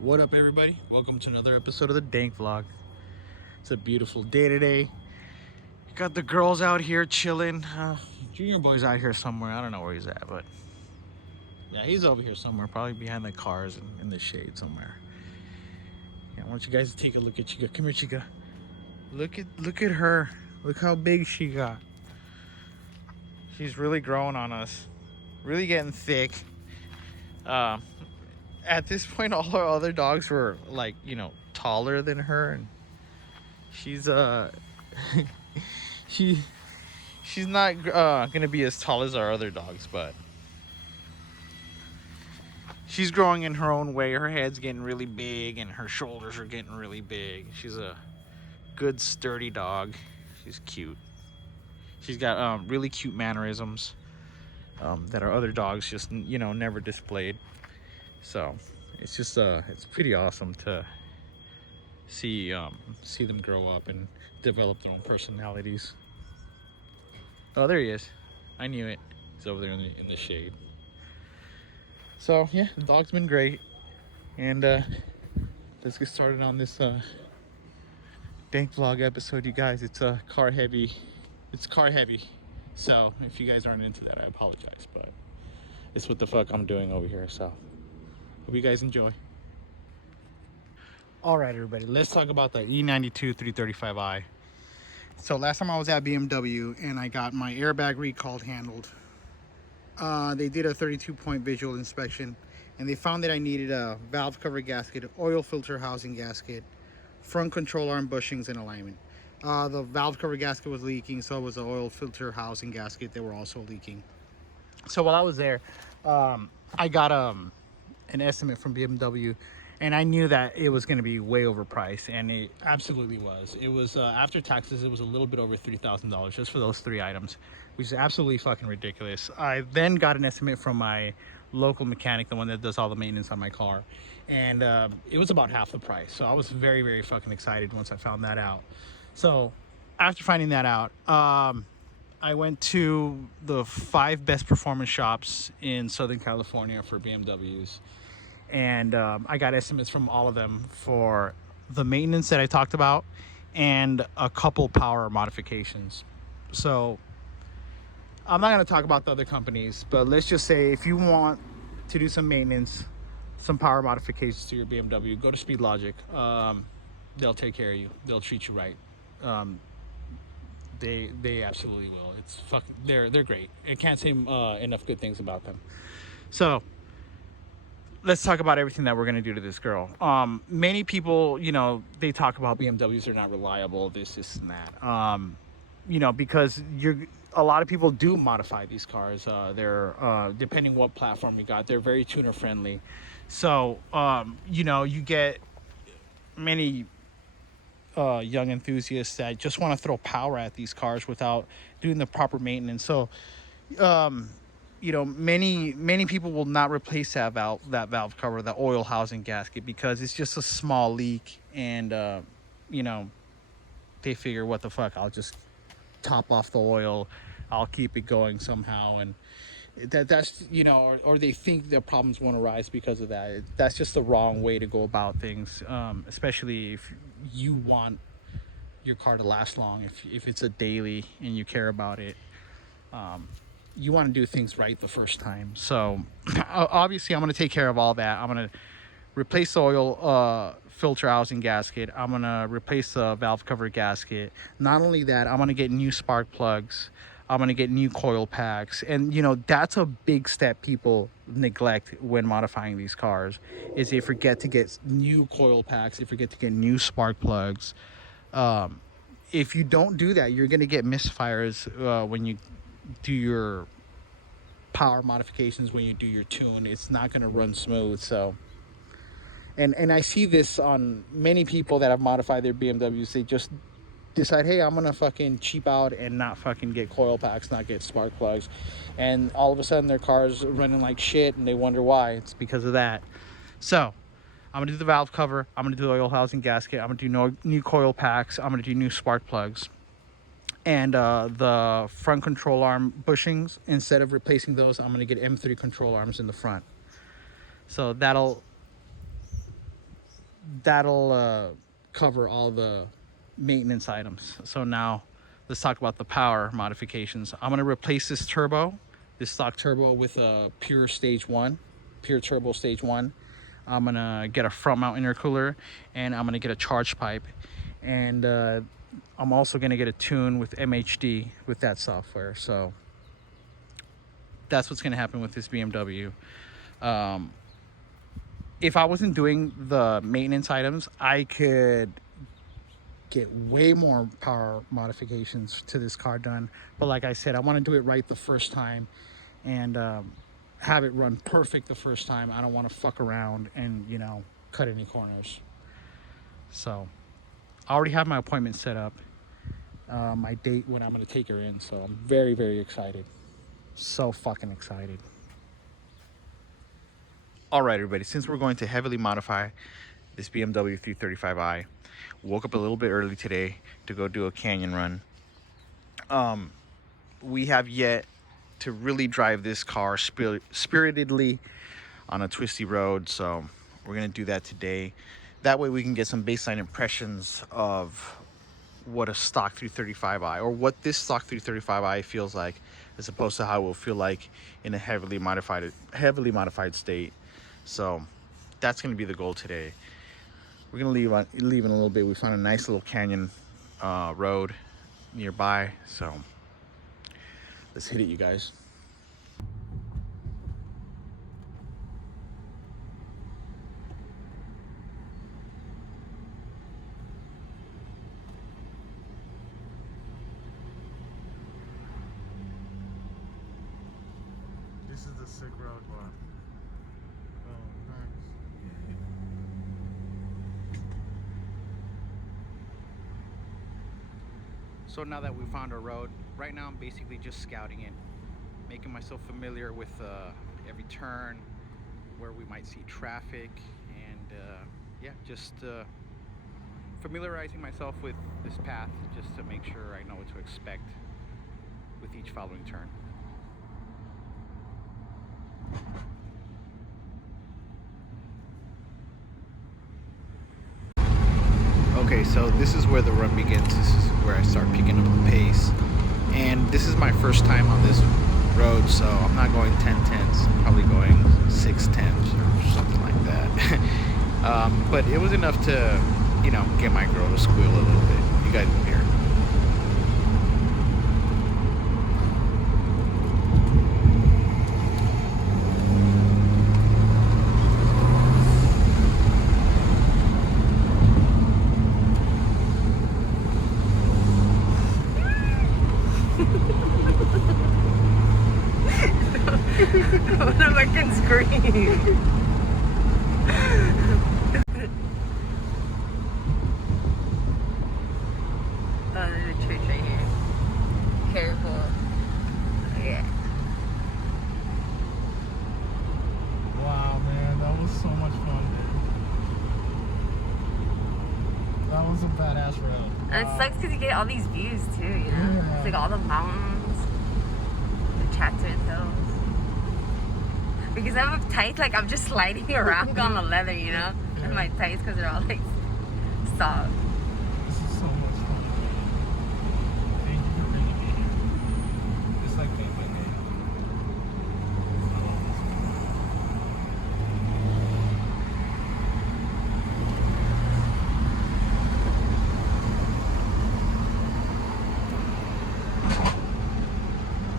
What up, everybody? Welcome to another episode of the Dank vlog. It's a beautiful day today. Got the girls out here chilling. Junior boy's out here somewhere. I don't know where he's at, but yeah, he's over here somewhere, probably behind the cars and in the shade somewhere. Yeah, I want you guys to take a look at Chica. Come here, Chica. Look at her. Look how big she got. She's really growing on us. Really getting thick. Uh, at this point, all our other dogs were like, taller than her, and she's she she's not gonna be as tall as our other dogs, but she's growing in her own way. Her head's getting really big and her shoulders are getting really big. She's a good sturdy dog. She's cute. She's got really cute mannerisms that our other dogs just never displayed. So it's just it's pretty awesome to see them grow up and develop their own personalities. Oh, there he is. I knew it. He's over there in the shade. So yeah, the dog's been great, and let's get started on this Dank vlog episode, you guys. It's car heavy. It's car heavy. So if you guys aren't into that, I apologize, but it's what the fuck I'm doing over here. So hope you guys enjoy. All right, everybody, let's talk about the E92 335i. So last time I was at BMW and I got my airbag recall handled. They did a 32-point visual inspection, and they found that I needed a valve cover gasket, oil filter housing gasket, front control arm bushings, and alignment. The valve cover gasket was leaking, so was the oil filter housing gasket. They were also leaking. So while I was there, I got an estimate from BMW, and I knew that it was going to be way overpriced, and it absolutely was. It was after taxes, it was a little bit over $3,000 just for those three items, which is absolutely fucking ridiculous. I then got an estimate from my local mechanic, the one that does all the maintenance on my car, and it was about half the price. So I was very, very fucking excited once I found that out. So after finding that out, I went to the 5 best performance shops in Southern California for BMWs, and I got estimates from all of them for the maintenance that I talked about and a couple power modifications. So I'm not going to talk about the other companies, but let's just say if you want to do some maintenance, some power modifications to your BMW, go to Speed Logic. They'll take care of you. They'll treat you right. They absolutely will. It's fucking they're great. I can't say enough good things about them. So let's talk about everything that we're going to do to this girl. Many people, they talk about BMWs are not reliable, this and that. Because a lot of people do modify these cars. They're depending what platform you got, they're very tuner friendly. So you get many young enthusiasts that just want to throw power at these cars without doing the proper maintenance. So many people will not replace that valve cover, the oil housing gasket, because it's just a small leak, and they figure, what the fuck, I'll just top off the oil, I'll keep it going somehow, and that's or they think their problems won't arise because of that. That's just the wrong way to go about things, especially if you want your car to last long. If it's a daily and you care about it, you want to do things right the first time. So obviously I'm going to take care of all that. I'm going to replace the oil filter housing gasket. I'm going to replace the valve cover gasket. Not only that, I'm going to get new spark plugs. I'm going to get new coil packs. And that's a big step people neglect when modifying these cars, is they forget to get new coil packs, they forget to get new spark plugs. If you don't do that, you're going to get misfires when you do your power modifications, when you do your tune. It's not going to run smooth. So and I see this on many people that have modified their BMWs. They just decide, hey, I'm gonna fucking cheap out and not fucking get coil packs, not get spark plugs, and all of a sudden their car's running like shit, and they wonder why. It's because of that. So I'm gonna do the valve cover, I'm gonna do the oil housing gasket, I'm gonna do new coil packs, I'm gonna do new spark plugs, and the front control arm bushings, instead of replacing those, I'm gonna get M3 control arms in the front. So that'll that'll cover all the maintenance items. So now let's talk about the power modifications. I'm going to replace this turbo, this stock turbo, with a pure turbo stage 1. I'm going to get a front mount intercooler, and I'm going to get a charge pipe, and I'm also going to get a tune with MHD with that software. So that's what's going to happen with this BMW. If I wasn't doing the maintenance items, I could get way more power modifications to this car done. But like I said, I want to do it right the first time, and have it run perfect the first time. I don't want to fuck around and, you know, cut any corners. So I already have my appointment set up, my date when I'm going to take her in. So I'm very, very excited. So fucking excited. All right, everybody, since we're going to heavily modify this BMW 335i, woke up a little bit early today to go do a canyon run. We have yet to really drive this car spiritedly on a twisty road, so we're gonna do that today. That way we can get some baseline impressions of what a stock 335i, or what this stock 335i feels like, as opposed to how it will feel like in a heavily modified state. So that's gonna be the goal today. We're gonna leave in a little bit. We found a nice little canyon road nearby, so let's hit it, you guys. This is the sick road, bro. Oh, nice. So now that we found our road, right now I'm basically just scouting it, making myself familiar with every turn, where we might see traffic, and yeah, just familiarizing myself with this path, just to make sure I know what to expect with each following turn. Okay, so this is where the run begins. This is where I start picking up the pace. And this is my first time on this road, so I'm not going 10/10s. I'm probably going 6/10s or something like that. But it was enough to, you know, get my girl to squeal a little bit. You guys will hear. I wanna look and scream. Oh, there's a church right here. Careful. Yeah. Wow, man, that was so much fun, dude. That was a badass road. And it sucks because you get all these views too, you know? Yeah. It's like all the mountains, the Chattered Hills. Because I'm tight, like I'm just sliding around on the leather, you know? Yeah. And my tights, because they're all like soft. This is so much fun. Thank you for bringing me here. It's like made my day.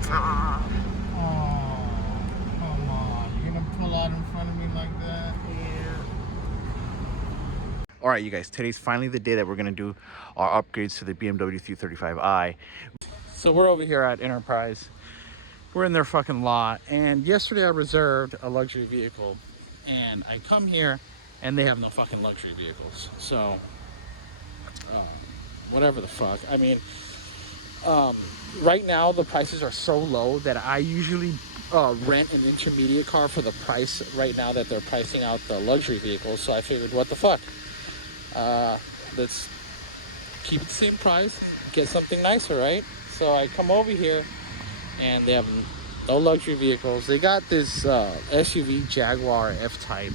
Aww. Oh, come on. You're gonna pull out in front of me like that? Yeah. All right, you guys, today's finally the day that we're gonna do our upgrades to the BMW 335i. So we're over here at Enterprise. We're in their fucking lot, and yesterday I reserved a luxury vehicle, and I come here and they have no fucking luxury vehicles. So whatever the fuck. I mean, right now the prices are so low that I usually rent an intermediate car for the price right now that they're pricing out the luxury vehicles. So I figured, what the fuck, let's keep it the same price, get something nicer, right? So I come over here and they have no luxury vehicles. They got this SUV Jaguar F-Type.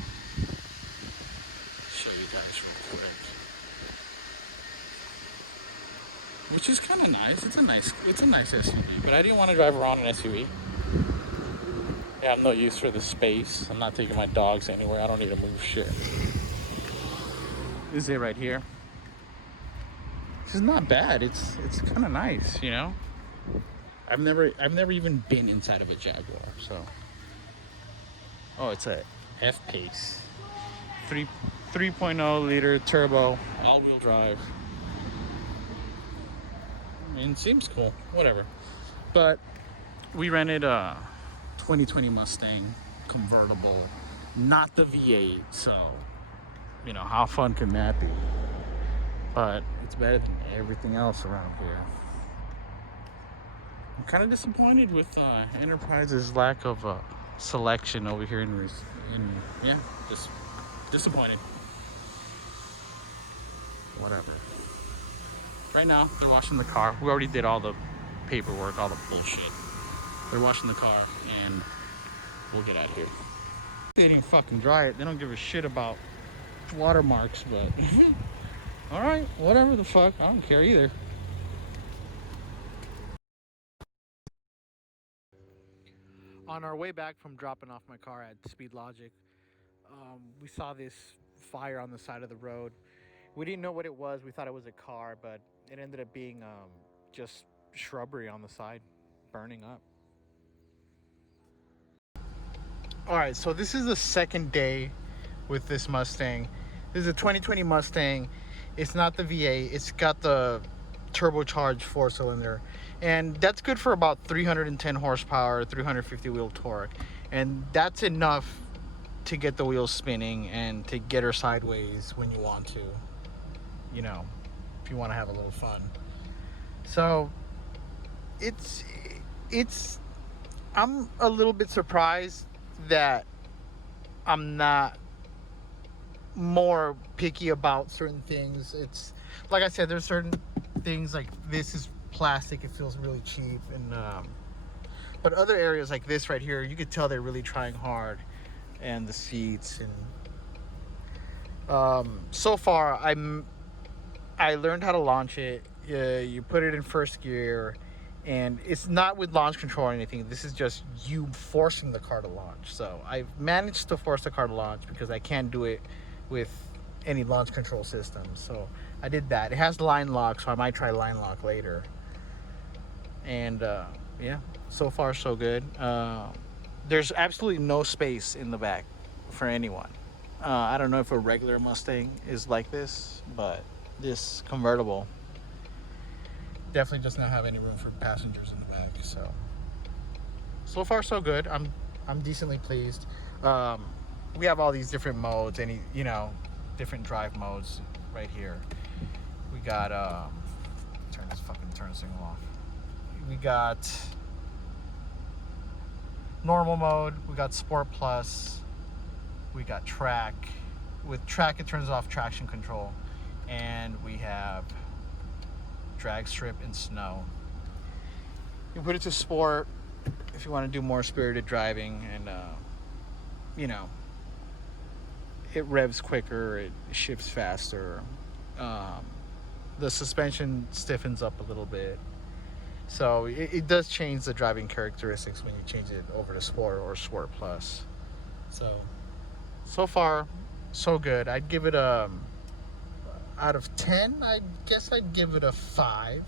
Show you lights real quick. Which is kind of nice. It's a nice SUV. But I didn't want to drive around an SUV. Yeah, I'm no use for the space. I'm not taking my dogs anywhere. I don't need to move shit. This is it right here. This is not bad. It's kind of nice, you know. I've never even been inside of a Jaguar. So, oh, it's a F-Pace, 3.0 liter turbo, all-wheel drive. I mean, it seems cool. Whatever. But we rented a 2020 Mustang convertible, not the V8. So, you know, how fun can that be? But it's better than everything else around here. I'm kind of disappointed with Enterprise's lack of selection over here in yeah, just disappointed. Whatever. Right now, they're washing the car. We already did all the paperwork, all the bullshit. They're washing the car, and we'll get out of here. They didn't fucking dry it. They don't give a shit about watermarks, but all right, whatever the fuck. I don't care either. On our way back from dropping off my car at Speed Logic, we saw this fire on the side of the road. We didn't know what it was. We thought it was a car, but it ended up being just shrubbery on the side, burning up. All right, so this is the second day with this Mustang. This is a 2020 Mustang. It's not the V8. It's got the turbocharged 4-cylinder, and that's good for about 310 horsepower, 350 wheel torque, and that's enough to get the wheels spinning and to get her sideways when you want to, you know, if you want to have a little fun. So it's I'm a little bit surprised that I'm not more picky about certain things. It's like I said, there's certain things like this is plastic, it feels really cheap, and but other areas like this right here, you could tell they're really trying hard, and the seats, and so far I learned how to launch it. You put it in first gear, and it's not with launch control or anything. This is just you forcing the car to launch. So I've managed to force the car to launch because I can't do it with any launch control system. So I did that. It has line lock, so I might try line lock later. And yeah, so far so good. There's absolutely no space in the back for anyone. I don't know if a regular Mustang is like this, but this convertible definitely does not have any room for passengers in the back. So far so good. I'm decently pleased. We have all these different modes, different drive modes right here. We got turn this thing off. We got normal mode, we got Sport Plus, we got track. With track, it turns off traction control, and we have drag strip and snow. You put it to sport if you want to do more spirited driving, and it revs quicker, it shifts faster. The suspension stiffens up a little bit. So it does change the driving characteristics when you change it over to Sport or Sport Plus. So far, so good. I'd give it out of 10, I guess I'd give it a 5.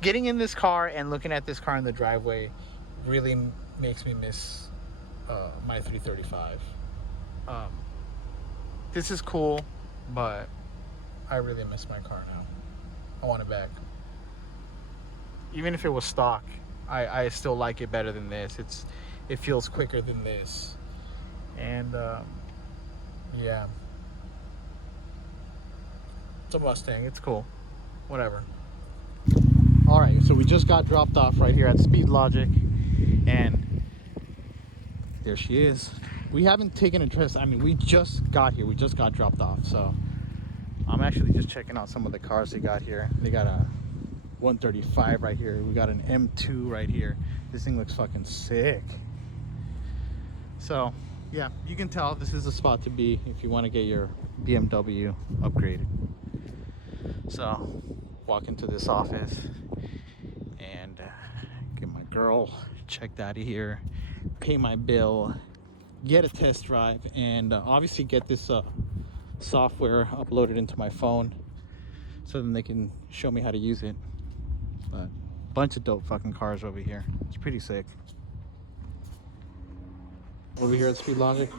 Getting in this car and looking at this car in the driveway really makes me miss my 335. This is cool, but I really miss my car now. I want it back. Even if it was stock, I still like it better than this. It feels quicker than this, and yeah, it's a Mustang. It's cool. Whatever. All right, so we just got dropped off right here at Speed Logic, and there she is. We haven't taken a test. I mean, we just got here. We just got dropped off, so I'm actually just checking out some of the cars they got here. They got a 135 right here. We got an M2 right here. This thing looks fucking sick. So yeah, you can tell this is a spot to be if you want to get your BMW upgraded. So walk into this office and get my girl checked out of here, pay my bill, get a test drive, and obviously get this software uploaded into my phone so then they can show me how to use it. But bunch of dope fucking cars over here. It's pretty sick. Over here at Speed Logic,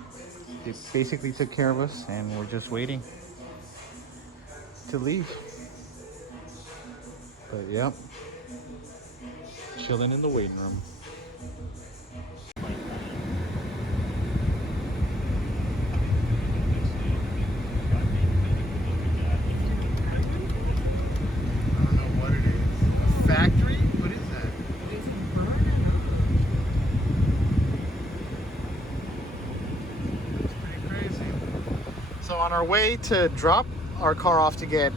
they basically took care of us and we're just waiting to leave. But yep, chilling in the waiting room. I don't know what it is. A factory? What is that? It's pretty crazy. So on our way to drop our car off to get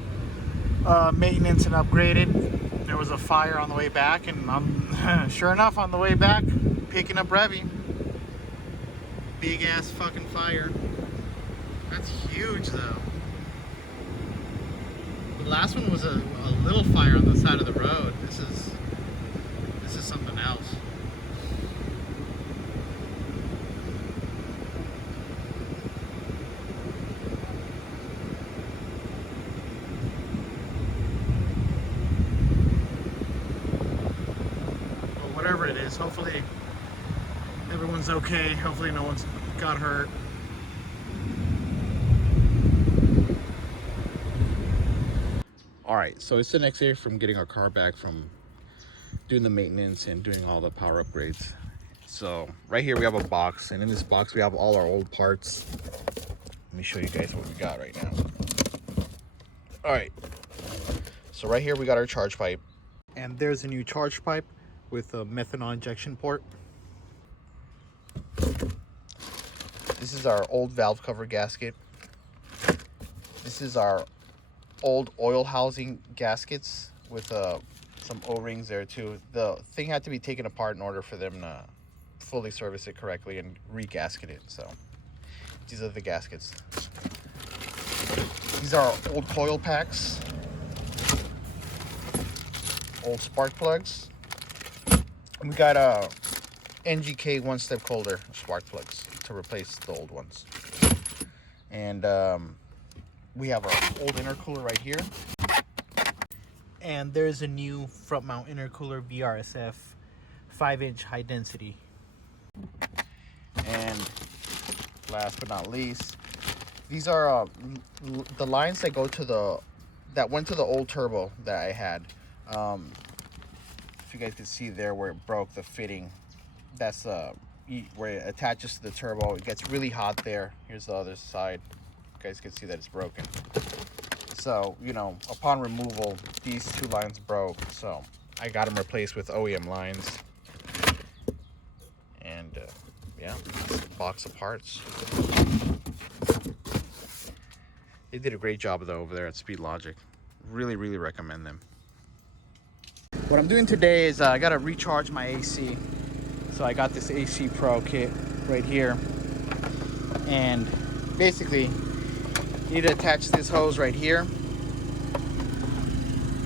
maintenance and upgraded, there was a fire on the way back, and I'm sure enough on the way back picking up Revy. Big ass fucking fire. That's huge though. The last one was a little fire on the side of the road. This is something else. But whatever it is, hopefully everyone's okay. Hopefully no one's got hurt. All right, so it's the next day from getting our car back from doing the maintenance and doing all the power upgrades. So right here we have a box, and in this box we have all our old parts. Let me show you guys what we got right now. All right, so right here we got our charge pipe, and there's a new charge pipe with a methanol injection port. This is our old valve cover gasket. This is our old oil housing gaskets with some O-rings there too. The thing had to be taken apart in order for them to fully service it correctly and re-gasket it. So these are the gaskets. These are our old coil packs, old spark plugs. And we got a NGK one-step holder spark plugs to replace the old ones. And we have our old intercooler right here. And there's a new front mount intercooler VRSF 5-inch high density. And last but not least, these are the lines that went to the old turbo that I had. If you guys can see there where it broke, the fitting, that's where it attaches to the turbo. It gets really hot there. Here's the other side. You guys can see that it's broken. So, you know, upon removal, these two lines broke. So I got them replaced with OEM lines. And yeah, box of parts. They did a great job though over there at Speed Logic. Really, really recommend them. What I'm doing today is I gotta recharge my AC. So I got this AC Pro kit right here. And basically, you need to attach this hose right here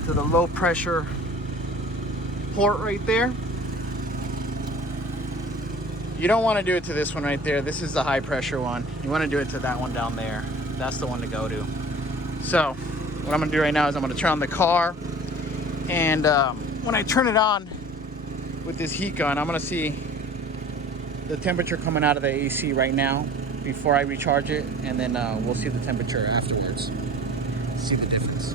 to the low pressure port right there. You don't want to do it to this one right there. This is the high pressure one. You want to do it to that one down there. That's the one to go to. So what I'm gonna do right now is I'm gonna turn on the car, and when I turn it on with this heat gun, I'm gonna see the temperature coming out of the AC right now before I recharge it, and then we'll see the temperature afterwards. See the difference.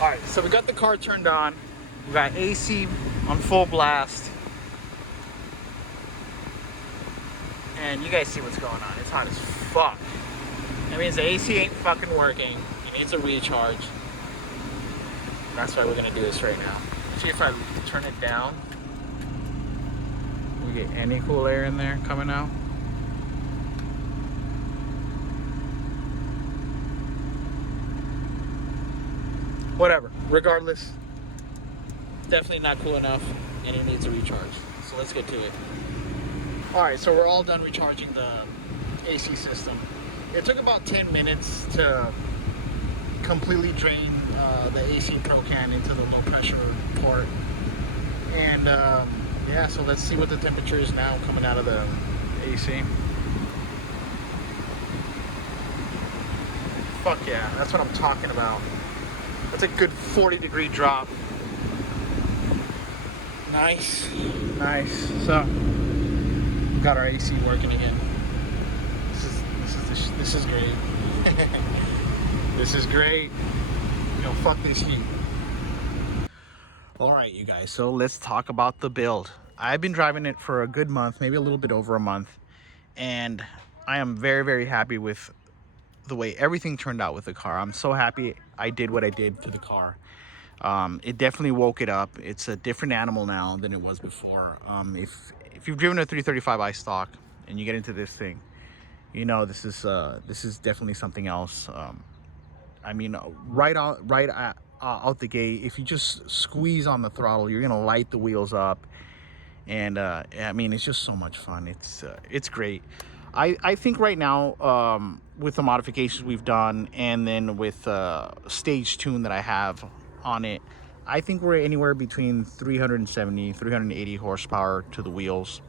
All right, so we got the car turned on. We got AC on full blast. And you guys see what's going on. It's hot as fuck. That means the AC ain't fucking working. It needs a recharge. That's why we're gonna do this right now. See if I turn it down, we get any cool air in there coming out. Whatever, regardless, definitely not cool enough, and it needs a recharge. So let's get to it. All right, so we're all done recharging the AC system. It took about 10 minutes to completely drain the AC Pro can into the low pressure port. And yeah, so let's see what the temperature is now coming out of the AC. Fuck yeah, that's what I'm talking about. That's a good 40-degree drop. Nice, nice. So we got our AC working again. This is great. This is great. You know, fuck this heat. All right, you guys. So let's talk about the build. I've been driving it for a good month, maybe a little bit over a month, and I am very, very happy with the way everything turned out with the car. I'm so happy I did what I did to the car. It definitely woke it up. It's a different animal now than it was before. If you've driven a 335i stock and you get into this thing, you know this is definitely something else. I mean, out the gate, if you just squeeze on the throttle, you're gonna light the wheels up, and I mean, it's just so much fun. It's great. I think right now, with the modifications we've done, and then with stage tune that I have on it, I think we're anywhere between 370 380 horsepower to the wheels.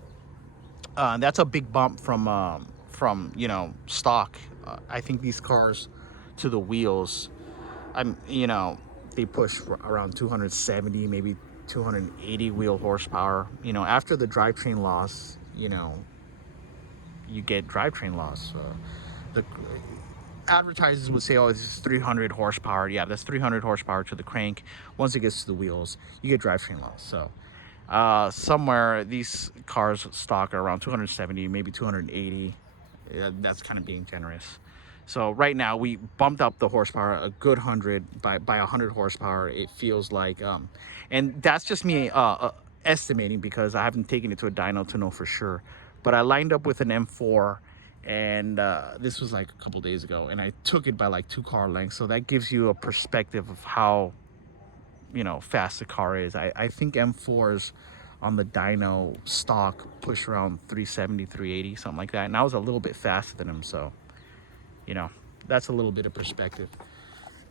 That's a big bump from you know, stock. I think these cars to the wheels, you know, they push around 270, maybe 280 wheel horsepower. You know, after the drivetrain loss, you know, you get drivetrain loss. The advertisers would say, oh, this is 300 horsepower. Yeah, that's 300 horsepower to the crank. Once it gets to the wheels, you get drivetrain loss. So somewhere these cars stock are around 270, maybe 280. That's kind of being generous. So right now we bumped up the horsepower a good 100 by 100 horsepower. It feels like, and that's just me estimating, because I haven't taken it to a dyno to know for sure. But I lined up with an M4, and this was like a couple days ago, and I took it by like 2 car lengths. So that gives you a perspective of how, you know, fast the car is. I think M4s on the dyno stock push around 370 380, something like that, and I was a little bit faster than him. So, you know, that's a little bit of perspective.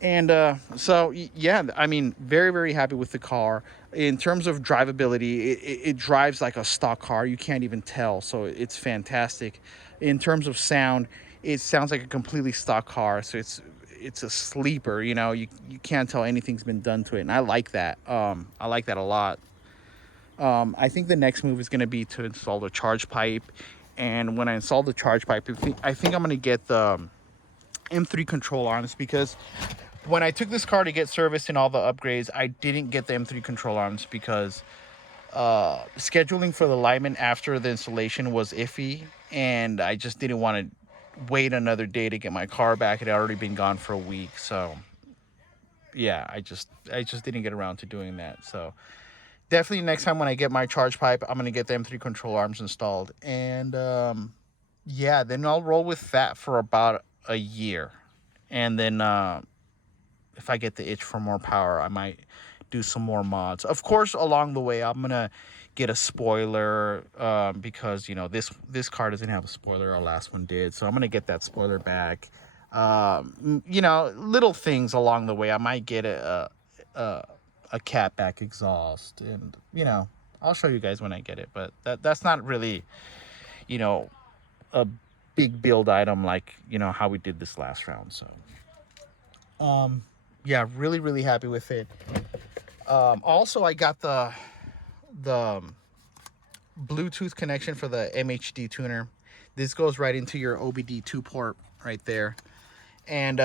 And so yeah, I mean, very, very happy with the car. In terms of drivability, it drives like a stock car. You can't even tell, so it's fantastic. In terms of sound, it sounds like a completely stock car, so it's a sleeper. You know, you can't tell anything's been done to it, and I like that. I like that a lot. I think the next move is going to be to install the charge pipe, and when I install the charge pipe, I think I'm going to get the M3 control arms, because when I took this car to get serviced and all the upgrades, I didn't get the M3 control arms because scheduling for the alignment after the installation was iffy, and I just didn't want to wait another day to get my car back. It had already been gone for a week. So yeah, I just didn't get around to doing that. So definitely next time when I get my charge pipe, I'm gonna get the M3 control arms installed, and yeah, then I'll roll with that for about a year, and then if I get the itch for more power, I might do some more mods. Of course, along the way, I'm gonna get a spoiler, because you know this car doesn't have a spoiler. Our last one did, so I'm gonna get that spoiler back. You know, little things along the way. I might get a catback exhaust, and you know, I'll show you guys when I get it. But that's not really, you know, a big build item like, you know, how we did this last round. So yeah, really, really happy with it. Also, I got the Bluetooth connection for the MHD tuner. This goes right into your OBD2 port right there. And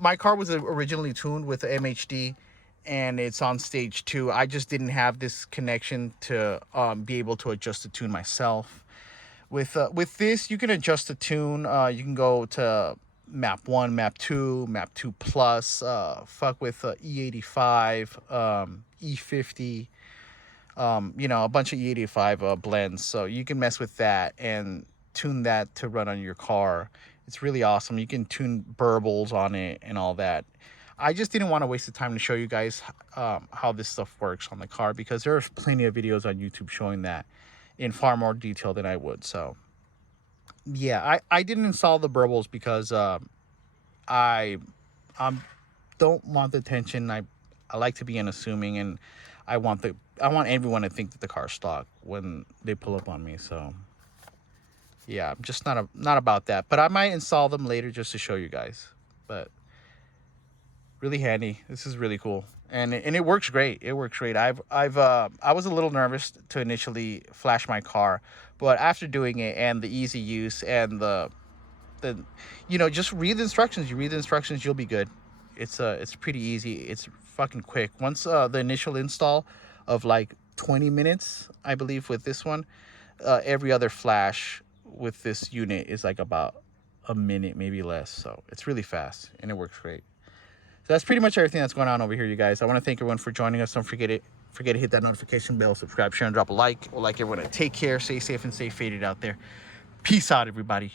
my car was originally tuned with the MHD, and it's on stage 2. I just didn't have this connection to be able to adjust the tune myself. With this, you can adjust the tune. You can go to map 1, map 2, map 2 plus, fuck with E85, E50, you know, a bunch of E85 blends. So you can mess with that and tune that to run on your car. It's really awesome. You can tune burbles on it and all that. I just didn't want to waste the time to show you guys how this stuff works on the car, because there's plenty of videos on YouTube showing that. in far more detail than I would. So yeah, I didn't install the burbles because I don't want the tension. I like to be unassuming, and I want everyone to think that the car's stock when they pull up on me. So yeah, I'm just not about that. But I might install them later just to show you guys. But really handy. This is really cool, and it works great. It works great. I was a little nervous to initially flash my car, but after doing it and the easy use and the just read the instructions. You read the instructions, you'll be good. It's pretty easy. It's fucking quick. Once the initial install of like 20 minutes, I believe, with this one, every other flash with this unit is like about a minute, maybe less. So it's really fast and it works great. So that's pretty much everything that's going on over here, you guys. I want to thank everyone for joining us. Don't forget to hit that notification bell, subscribe, share, and drop a like. We'll like everyone to take care, stay safe and stay faded out there. Peace out, everybody.